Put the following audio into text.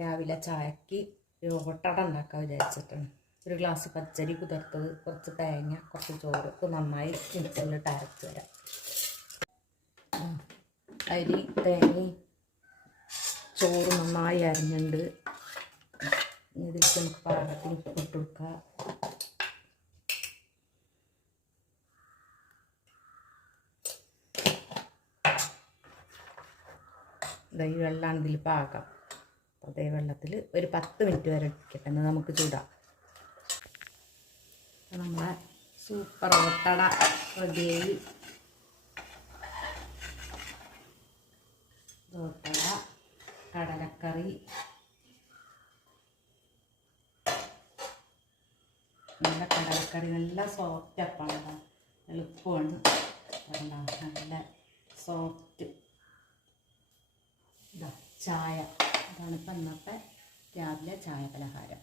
രാവിലെ ചായക്ക് ഓട്ടട ഉണ്ടാക്കാൻ വിചാരിച്ചിട്ടാണ്. ഒരു ഗ്ലാസ് പച്ചരി കുതിർത്തത്, കുറച്ച് തേങ്ങ, കുറച്ച് ചോറ് നന്നായി മിക്സിയിലിട്ട് അരച്ച് വരാം. അരി തേങ്ങയും ചോറ് നന്നായി അരിഞ്ഞുണ്ട്. ഇതിലേക്ക് നമുക്ക് പാകത്തിന് ഉപ്പിട്ട് കൊടുക്കുക. ഈ വെള്ളമാണ് ഇതിൽ പാകം. അതേ വെള്ളത്തിൽ ഒരു 10 മിനിറ്റ് വരെ ഇരിക്കട്ടെ, നമുക്ക് ചൂടാം. നമ്മളെ സൂപ്പർ ഓട്ടട റെഡിയായി. ഓട്ടട, കടലക്കറി, നല്ല കടലക്കറി, നല്ല സോഫ്റ്റ് അപ്പാണ്, എളുപ്പമാണ്, നല്ല സോഫ്റ്റ്. ചായ, അതാണ് ഇപ്പം ഇന്നത്തെ രാവിലെ ചായ പലഹാരം.